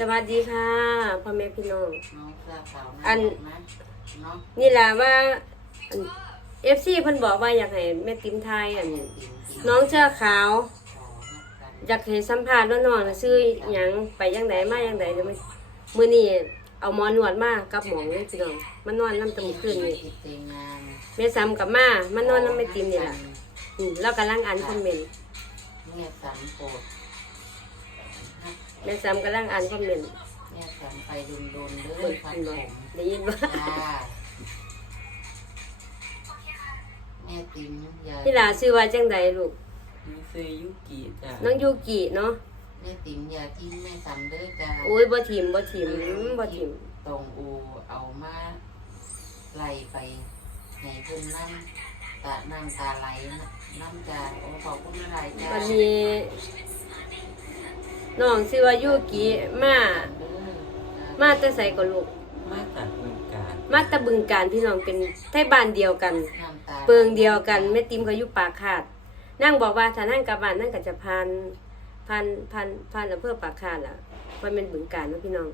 สวัสดีค่ะพ่อแม่พี่น้อง น้องเสื้อขาวอันนะเนาะนี่ล่ะว่าเอฟซีเพิ่นบอกว่าอยากให้แม่ติ๋มไทยอันน้องเสื้อขาว อยากให้สัมภาษณ์ว่าน้องน่ะซื้อหยังไปยังไดมายังไดเดี๋ยวมันมื้อนี้เอาหมอนวดมากับหมองเลยพี่น้องมานอนนำตะมื้อคืนนี่ติดเต็งงานแม่ซ้ำกับมามานอนนำแม่ติ๋มนี่ล่ะอืมเรากำลังอ่านคอมเมนต์แม่สันโปรด แม่ซ้ำกำลังอ่านคอมเมนต์แม่สันไปดุนดุนๆคเด้อนฟันบ่ผมได้ยินบ่จ้าแม่ติ๋มอย่าพี่หลาชื่อว่าจังใดลูกมีซื้อยุกิจ้ะน้องยูกิเนาะแม่ติ๋มอย่าทิ้งแม่สันเด้อจ้าโอ้ยบ่ถิ่มบ่ถิ่มบ่ถิ่มตรงอูเอามาไล่ไปให้เพิ่นนั่งตาน้ำตาไหลน้ำจาโอ้ขอบคุณอะไรจ้าวันนี้ น้องชื่อว่ายูกิมา มาแต่ไสก็ลูก มาจากเมืองการมาแตะบึงการพี่น้องเป็นไทบ้านเดียวกัน น้ำตาเปิงเดียวกันแม่ติมก็อยู่ปากคาดนั่งบอกว่าถ้านั่งกลับบ้านนั่งก็จะพานพานพานพานอำเภอปากคาดล่ะเพราะมันบึงการเนาะพี่น้อง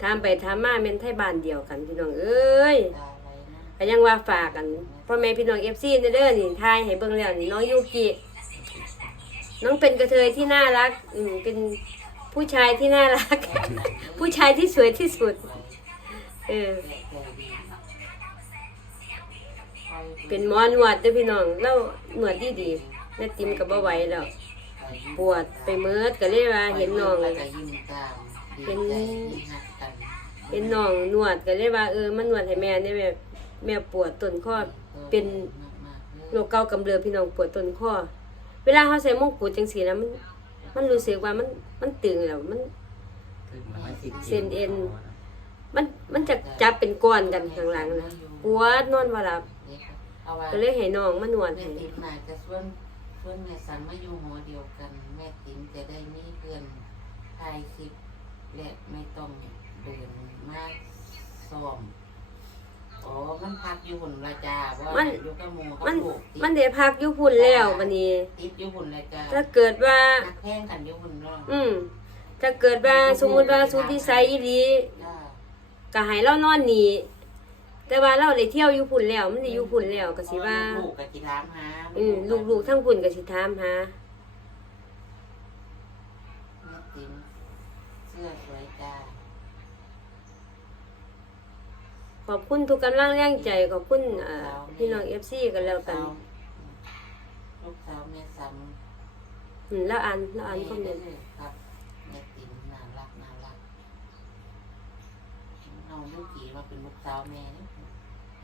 ถามไปถามมาแม่นไทบ้านเดียวกันพี่น้องเอ้ย ตาไหลนะ ก็ยังว่าฝากกันพ่อแม่พี่น้อง FC เด้อนี่ทายให้เบิ่งแล้วนี่น้องยูกิ น้องเป็นกระเทยที่น่ารัก อืมเป็นผู้ชายที่น่ารัก ผู้ชายที่สวยที่สุด เออ เป็นหมอนวดเด้อพี่น้องเล่านวดดีดีๆแม่ติมก็บ่ไหวแล้ว ปวดไปเมิดก็เลยว่าเห็นน้อง เห็น เห็นน้องนวดก็เลยว่าเออมันนวดให้แม่ได้แม่แม่ปวดต้นคอเป็นโรคเกาต์กำเริบพี่น้องปวดต้นคอ เวลาเขาใส่มงกุฎจังซี่นะมันมันรู้สึกว่ามันมันตึงแล้วมันถึงร้อยสิบเส้นเอ็น มันมันจะจับเป็นก้อนกันข้างหลังนะปวดนอนบ่หลับเอาว่าก็เลยให้น้องมานวดแม่ให้ติ๋มน่าจะชวนชวนแม่สันมาอยู่หอเดียวกัน แม่ติ๋มจะได้มีเพื่อนถ่ายคลิปและไม่ต้องเดินมาซ้อม อ๋อ มันพักอยู่หุ่นละจ้าว่าอยู่กับหมู่กับมันลูกติดมันได้พักอยู่พุ่นแล้วบัดนี้ ติดอยู่หุ่นละจ้าถ้าเกิดว่า นักแพงกันอยู่หุ่นเนาะอืมถ้าเกิดว่าสมมุติว่าสุพิสัยอีหลีจ้าก็ให้เรานอนนี่แต่ว่าเราได้เที่ยวอยู่พุ่นแล้ว มันได้อยู่พุ่นแล้วก็สิว่า ลูกกับกีฬามหาอืมลูกๆทั้งพุ่นก็สิถามหาแม่ติ๋มเสื้อสวยจ้า ขอบคุณทุกกำลังแรงใจขอบคุณอ่าพี่น้อง FC กันแล้วกันสาวลูกสาวแม่ซ้ำอืมแล้วอ่านแล้วอ่านคอมเมนต์ครับแม่ติ๋มน่ารักน่ารักเอาลูกกี่มาเป็นลูกสาวแม่เนี่ย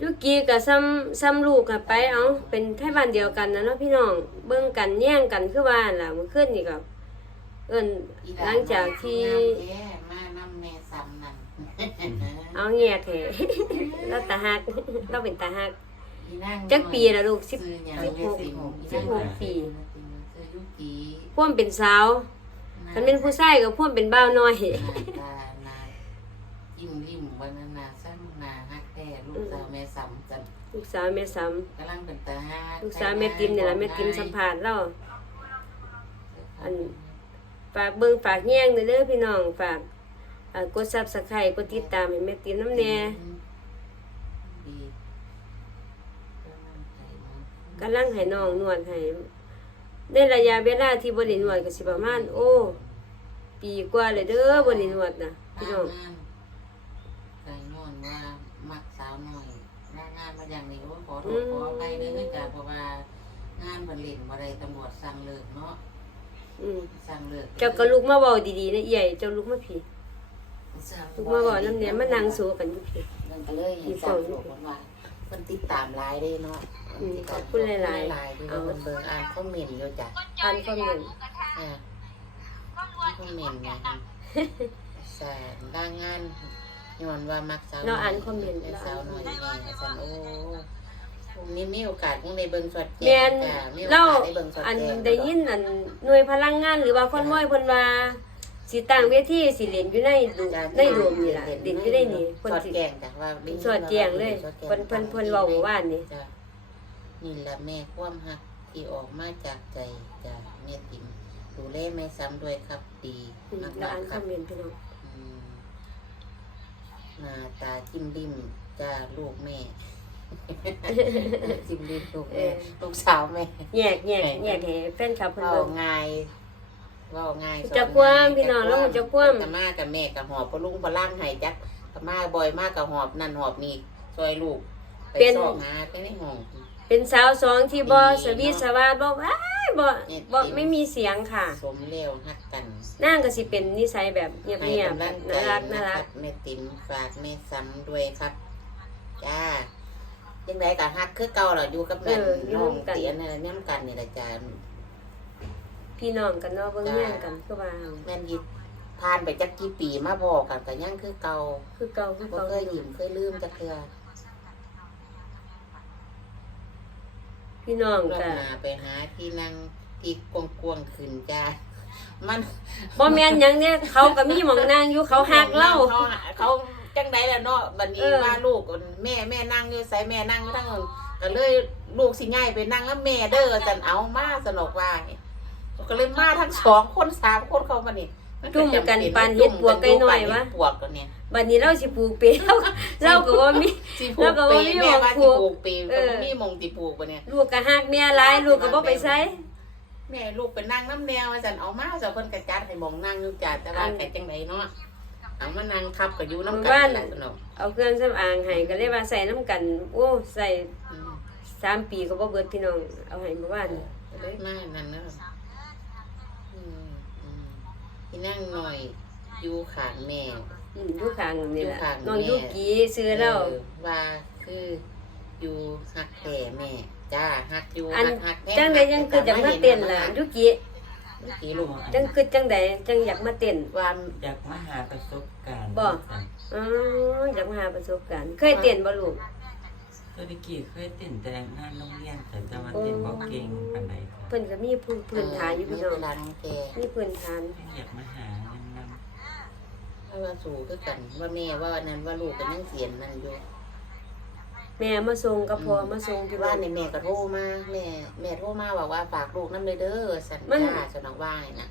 ยุกีกับซ้ำซ้ำลูกกับไปเอาเป็นไทบ้านเดียวกันนะเนาะพี่น้องเบิ่งกันแย่งกันคือว่าล่ะเมื่อคืนนี่กับเอิ้นอีหลังจากที่งามแท้มาน้ำแม่ซ้ำนั่น เอาแงกแท้แล้วตาฮักเราเป็นตาฮักอีนั่งจักปีละลูกสิบซื้อหยังสิบหกสิบหกสิบหกปีซื้อยุกีพ่วมเป็นสาวคันเป็นผู้ชายก็พ่วมเป็นบ่าวน้อยหน้าตาหนายิ้มริมวันนั้นนาสั้นนาฮักแท้ลูกสาวแม่ซ้ำจันลูกสาวแม่ซ้กำลังเป็นตาฮักำลูกสาวแม่ติมนี่ล่ะแม่ติมสัมภาษณ์เราอันฝากเบิ่งฝากแย่งเด้อเด้อพี่น้องฝาก อ่ากด Subscribe กดติดตามให้แม่ติมน้ำแน่ดีกำลังให้น้องนวดให้ในระยะเวลาที่บ่ได้นวดก็สิประมาณโอ้ ปีกว่าเลยเด้อบ่ได้นวดนะพี่น้องงานไก่นอนว่ามักสาวหน่อยหน้างานมาอย่างนี้โอ้ขอโทษขออภัยด้วยนะจ๊ะเพราะว่างานบันเล่นบ่ได้ตำรวจสั่งเลิกเนาะอืมสั่งเลิกเจ้าก็ลุกมาเว้าดีๆนะเอี่ยเจ้าลุกมาพี่ ลุกมาเว้านำเนี่ยมานั่งโซกันอยู่พี่นั่นก็เลยให้สั่งบอกว่าเพิ่นติดตามหลายเด้เนาะอืมขอบคุณหลายๆหลายๆเด้เอาเพิ่นเบิ่งอ่านคอมเมนต์อยู่จ้ะอ่านคอมเมนต์อ่าคอมเมนต์นะแสนด่างงานย้อนว่ามักสาวเราอ่านคอมเมนต์แม่เราสาอ่าวนหคน่ออมยเมนต์แม่สันโอ้ผมนี่มีโอกาสคงได้เบิ่งสดแม่นจ้ะมีโอเรากาสได้เบิ่งสดอันแจ้งได้ยินอันหน่วยพลังงานหรือว่าคนม้อยเพิ่นว่า สิตั้งเวทีสิเล่นอยู่ในดูจ้ะในรวมนี่ล่ะเล่นอยู่ในนี่เพิ่นสอดสิแจ้งจ้ะว่าได้ยินสอดแจ้งเลยสอดแจ้งเพิ่นเพิ่นเพิ่นเว้าเมื่อวานนี่จ้ะนี่แหละแม่ความหักที่ออกมาจากใจจ้ะแม่ติ๋มดูแลแม่ซ้ำด้วยครับดีอืมมากเราอ่านๆคครัอบมเมนต์พี่น้องอืมหน้าตาจิ้มริมจ้าลูกแม่ จิ้มริมลูกแม่ลูกสาวแม่ แยกแยกแยกให้แฟนคลับเพิ่นเว้าเบิ่งง่าย เว้าง่ายจะกว้างพี่น้องแล้วมันจะกว้างแต่มากับแม่กับหอบพอลุงพอล่างให้จักกับมาบ่อยมากกับหอบนั่นหอบนี่ซอยลูกไปสอกหาไปในห้อง เป็นสาวสองที่บ่ดีสวีทเนาะสวาดบ่ว้ายบ่เนี่ยบ่ดีไม่มีเสียงค่ะ สมเร็วฮักกันนางก็สิเป็นนิสัยแบบเงียบให้ๆกำลังใจน่ารักน่านะครัรัก บแม่ติ๋มฝากแม่ซ้ำด้วยครับ จ้ายังไงกับฮักคือเก่าเหรออยู่กับแม่เอออยู่น้องกัน เตียนอะไรเนี่ยกันนี่แหละจ้า พี่น้องกันเนาะเบิ่งแย่งกันคือว่าแม่นยิผ่านไปจักกี่ปีมาพอกันก็ยังคือเก่าคือเก่าคือบ่เก่าเคยยิ้มเคยลืมจักเทื่อพี่น้องรอบก็หน้าไปหาที่นั่งที่กวงๆขึ้นจ้ามันบ่แม่นหยังเนี่ยเขาก็มีหม่องนางอยู่เขาฮักเล่าเขาเขาจังไดล่ะเนาะบัดนี้เออว่าลูกแม่แม่นั่งอยู่ไสแม่นั่งอยู่ทั้งนั้นก็เลยลูกสิง่ายไปนั่งแล้วแม่เด้อจันเอามาสนอกว่า ก็เลยมาทั้งสองคนสามคนเข้ามานี่จุ่มกันปานเฮ็ดปวกไก่น้อยวะปวกกันเนี่ยบัดนี้เราสิปลูกเปรเราเราก็บ่มีสิปลูแล้วกก็ปีว่ามีแม่ว่าหม้สิองปลูกปลูกปีเอก็อบ่มีหมองสิปลูกปะเนี่ยลูกก็ฮักแม่หลายลูกก็บ่ไปไสแม่ลูกไปนั่งน้ำแนวจันเอามาเจ้าเพิ่นกระจัดให้หมองนั่งอยู่จ้าแต่ว่าแกจังไดเนาะเอามานั่งขับก็อยู่น้ำกันแหละสนอกเอาเครื่องสำอางให้ก็เลยว่าใส่น้ำกัน โอ้ใส่อืมสามปีก็บ่เบิดพี่น้องเอาให้เมื่อวานเลยมานั่นเนอะอืมอืม พี่นั่งหน่อย อยู่ขางแม่อืมอยู่ข้างนี่ล่ะอยู่ข้างน้องแม่ยุกีซื้อแล้วเออว่าคืออยู่หักแผ่แม่จ้าหักอยู่อันหักหักแม่จังไดยังคือจังมาเต้นล่ะยุกียุกีลูกจังคือจังไดจังอยากมาเต้นว่าอยากมาหาประสบการณ์บ่จ้ะอ๋ออยากมาหาประสบการณ์ เคยเต้นบ่ลูก ตัวตะกี้เคยเต้นแต่งานโรงเรียนแต่จะมาเต้นบ่เก่งปานใดครับเพิ่นก็มีพื้นพื้นฐานอยู่พี่น้องเวลาน้องแกมีพื้นฐานอยากมาหาแนะนถ้าว่าสู่คือกันว่าแม่ว่านั้นว่าลูกก็ยังเสียนนั่นอยู่แม่มาส่งกับพ่อมาส่งพี่ว่าบ้านในแม่ก็โทรมาแม่แม่โทรมาบอกว่าฝากลูกน้ำเลยเด้อสัญมันญาสนองว่าให้นะ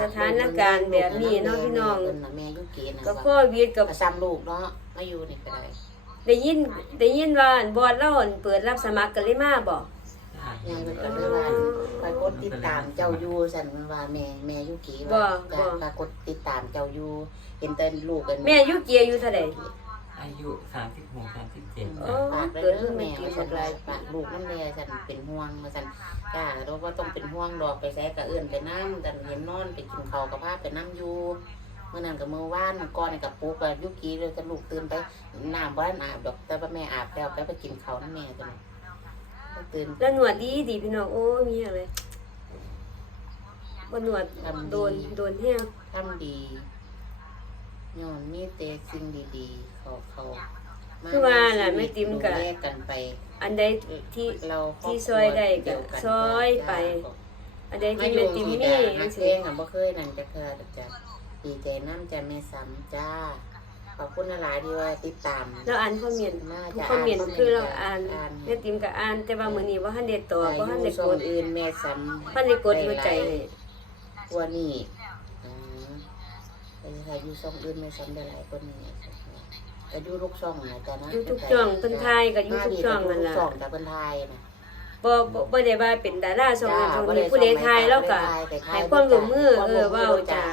สถานการณ์แบบนี้เนาะพี่น้องเพิ่นน่ะแม่อยุกีนะก็ว่าโควิดกับก็ซ้ำลูกเนาะมาอยู่นี่ก็ได้ ได้ยินได้ยินว่าอันบอดเล่าอันเปิดรับสมัครกันเลยมาบ่ำจ้ะยังเพิ่นก็เลยว่าไปกดติดตามเจ้าอยู่สันว่าแม่แม่อยุกีบ่ว่าบ่จะปรากฏติดตามเจ้าอยู่เห็นแต่ลูกกันแม่อายุเกียอายุเท่าใดอายุ36 37อ๋อจ้ะฝากไปเกิดเด้อไม่แม่กี่ว่าคสันนไรว่าฝากลูกน้ำแม่สันเป็นห่วงมาสันจ้าเราก็ต้องเป็นห่วงดอกไปแซ่กะเอื้อนไปน้ำแต่เห็นนอนไปกินข้าวกับพาไปน้ำอยู่ เมื่อนั้นกับเมื่อวานเมื่อก่อนนี่กับปุ๊กอะยุกีเลยจะลูกตื่นไปน้ำบ้านอาบดอกแต่ว่าแม่อาบแล้วไปไปกินข้าวน้ำแม่จังตื่นแล้วหนวดดีดีพี่น้องโอ้ยมีอะไรบ่หนวดทำดีโดนโดนแห้งทำดีย้อนมีแต่สิ่งดีๆเขาเขามาคือว่าล่ะแม่ติ๋มก็ดูแลกันไป อันใดที่เราครบที่ซอยได้ก็เยวนซอยไปจ้าอันใดมาที่อแม่ยู่ติมที่มีจ้าจัฮังกซี่เพลงอะบ่เคยนั่นจะเคยดอกจ้ะ ดีใจน้ำจะแม่ซ้ำจ้า ขอบคุณหลายๆที่ว่าติดตามแล้วอ่านคอมเมนต์น่าทุกจะคอมเมนต์คือเราอ่านอ่านแม่ติมก็อ่านแต่ว่ามื้อนี้บ่ทันได้ตอบบ่ทันได้ส่กงดอื่นแม่ซ้ำทันได้กดหัวใจให้ตัวนี้อืมไปค่ะอยู่ช่องอื่นแม่ซ้ำได้หลายคนนี่ก็อยู่ลูกช่องนะจ้ะนะอยู่ทุกช่องเพิ่นทายก็อยู่ทุกช่องนั่นล่ะมาดีก็อยู่ทุกช่องแต่เพิ่นทายนะ บ่บ่บ่ได้ว่าเป็นดาราช่องนั้นช่องนี้ผู้ใดทายแล้วก็ให้ความร่วมมือเออเว้าจ้า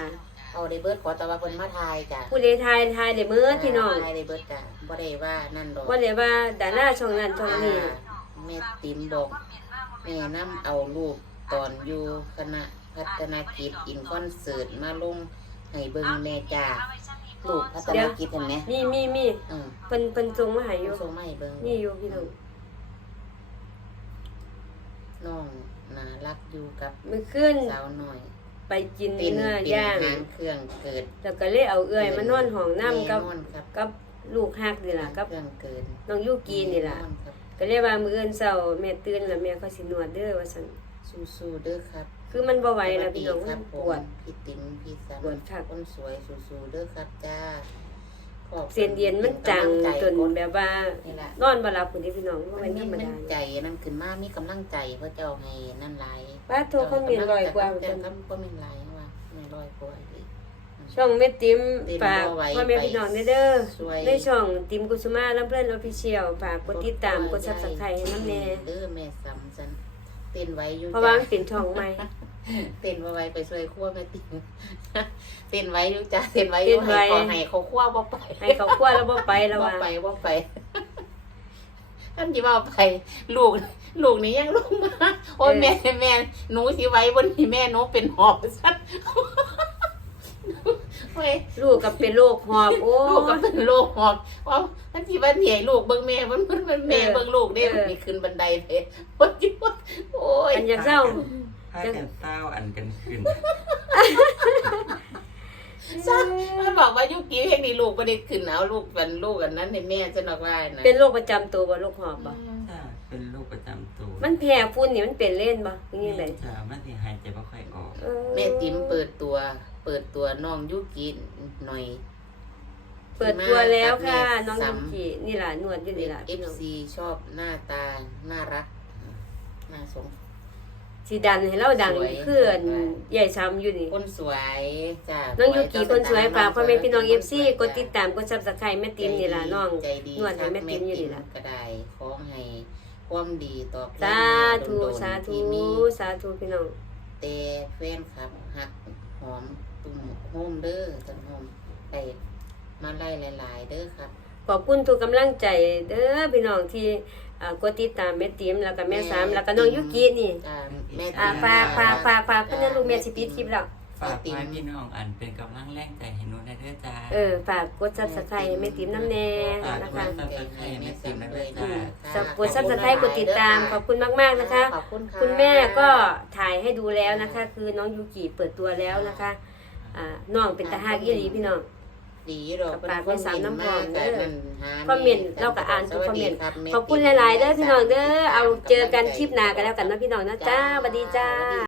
เอาได้เบิดขอแต่ว่าเพิ่นมาทายจ้ะผู้ใดทายทายได้เมิดพี่น้องทายได้เบิดจ้ะบ่ได้ว่านั่นดอกบ่ได้ว่าดาราช่องนั้นช่องนี้แม่ติ๋มบอกแม่นํเอารูปตอนอยู่คณะพัฒนากิจอินคอนเสิร์ตมาลงให้เบิ่งแม่จ้ารูปพัฒนากิจเห็นไหมมีมีมีอืมเพิ่นเพิ่นส่งมาให้อยู่ส่งมาให้เบิ่งมีอยู่พี่น้องน้องน่ารักอยู่กับมื้อคืนสาวหน่อย ไปกินเป็นเนื้เป็นอย่าง หางเครื่องเกิดแล้วก็เลยเอาเอื้อยมานอนห้องน้ำกับแนอนครับกับลูกฮักนี่ล่ะกับเครื่องเกิดน้องยูกีนี่ล่ะแอครับก็เลยว่ามื้ออื่นเช้าแม่ตื่นแล้วแม่ก็สินวดเด้อว่าซั่นสู้ๆเด้อครับคือมันบ่ไหวแล้วพี่น้องสมัสนดีปครับวด ผมพี่ติ๋มพี่สันปวดคักคนสวยสู้ๆเด้อครับจ้าขอบคุณ เส้นเย็นมันจังเป็จนกำลัใจแบบว่านี่แหละนอนบ่หลับพุ่นนี่พี่น้องบ่มัแม่นนธมีรรมมันดาใจนั่นขึ้นมามีกำลังใจเพื่อเจ้าให้นั่นหลายป้าโทรคอมเมนต์ร้อยกว่าแต่เพิ่นก็ก็มีหลายว่าไม่ร้อยกว่าอีกช่องแม่ติ๋มเต้นฝากบ่ไหวพ่อแม่พี่น้องเด้อเด้อสวยในช่องติ๋มกุสุมาลำเพิ่นออฟฟิเชียลฝากกดติดตามกด Subscribe ให้นำแน่เด้อแม่ซ้ำฉันเต้นไว้อยู่เพราะว่าจ้ะมันเป็นช่องใหม่ เต้นไว้ไปช่วยคั่วแม่ติ๋มเต้นไว้อยู่จ้ะเต้นไว้อยู่เต้นไว้ให้ขอให้เขาคั่วบ่ไปให้เขาคั่วแล้วบ่ไปแล้วบ่ว่าไปบ่ไปท่านสิว่าไป ลูก ลูกนี่ยังลงมาโอ้ยแม่แม่หนูสิไว้บนนี้แม่หนูเป็นหอบซั่นเฮ้ย ลูกก็เป็นโรคหอบโอ้ ลูกก็เป็นโรคหอบว่าท่านสิว่าเหนื่อยลูกเบิ่งแม่มันมันมันแม่เออเบิ่งลูกเด้เออ มีขึ้นบันไดเลยว่าคิดว่าโอ้ยอันอยากเศร้า พากันเศร้าอันกันขึ้นซะมันบอกว่ายุคนี้เพลงนี้ลูกบ่ได้ขึ้นเอาลูกเป็นลูกอันนั้นให้แม่จะนอกว่านะเป็นโรคประจำตัวบ่โรคหอบบ่จ้าเป็นโรคประจำตัวมันแพ้ฝุ่นนี่มันเป็นเล่นบ่ยังไงไดจ้ามันสิหายใจบ่ค่อยออกเออแม่ติ๋มเปิดตัว เปิดตัวน้องยุกิหน่อยเปิดตัวแล้วค่ะมากับแม่น้องซ้ยูกินี่ล่ะนวดอยู่นี่ล่ะเอพี่ฟน้อง ซีชอบหน้าตา น่ารัก น่าสงสิ ดันให้เราดังสวย เพื่อนใหญ่ซ้ำอยู่นี่ คนสวยจ้าน้องยูกิคนสวยฝากพ่อแม่พี่น้องสวย FC กดติดตามกด Subscribe แม่ติ๋มนี่ล่ะน้อง ใจดีนวดให้แม่ติ๋มอยู่นี่ล่ะ ก็ได้ขอให้ความดีต่อเพลงสาแม่ธุโดนๆสาธุที่มีสาธุพี่น้องแต่แฟนครับหักหอมตุ่มโฮมเด้อจันโฮมไปมาไล่หลาย ๆ เด้อครับ ขอบคุณทุกกำลังใจเด้อพี่น้องที่อ่ากดติดตามแม่ติ๋มแล้วก็แม่สามแล้วก็น้องยูกินี่จ้าแม่อ่าติ๋มฝากฝากฝากฝากเพิ่นนะลูกแม่สิปิดคลิปแล้วฝากไว้พี่น้องอันเป็นกำลังแรงใจให้หนูได้เด้อจ้าเออฝากกด Subscribe ให้แม่ติ๋มน้ำแน่ฝากนะกคะด Subscribe แม่ติ๋มได้ด้วยจ้าสับกด Subscribe กดติดตามขอบคุณมากๆนะคะขอบคุณค่ะคุณแม่ก็ถ่ายให้ดูแล้วนะคะ คือน้องยูกิเปิดตัวแล้วนะคะอ่าน้องเป็นตาฮากอีหลีพี่น้อง ดีดอกฝากไว้สามน้ำหอมเด้อนั่นหาคอมเมนต์เราก็อ่านทุกคอมเมนต์สวัสดีรับแม่ขอบคุณหลายๆเด้อพี่น้องเด้อเอาเจอกันคลิปหน้ากันแล้วกันเนาะพี่น้องนะจ้าสวัสดีจ้า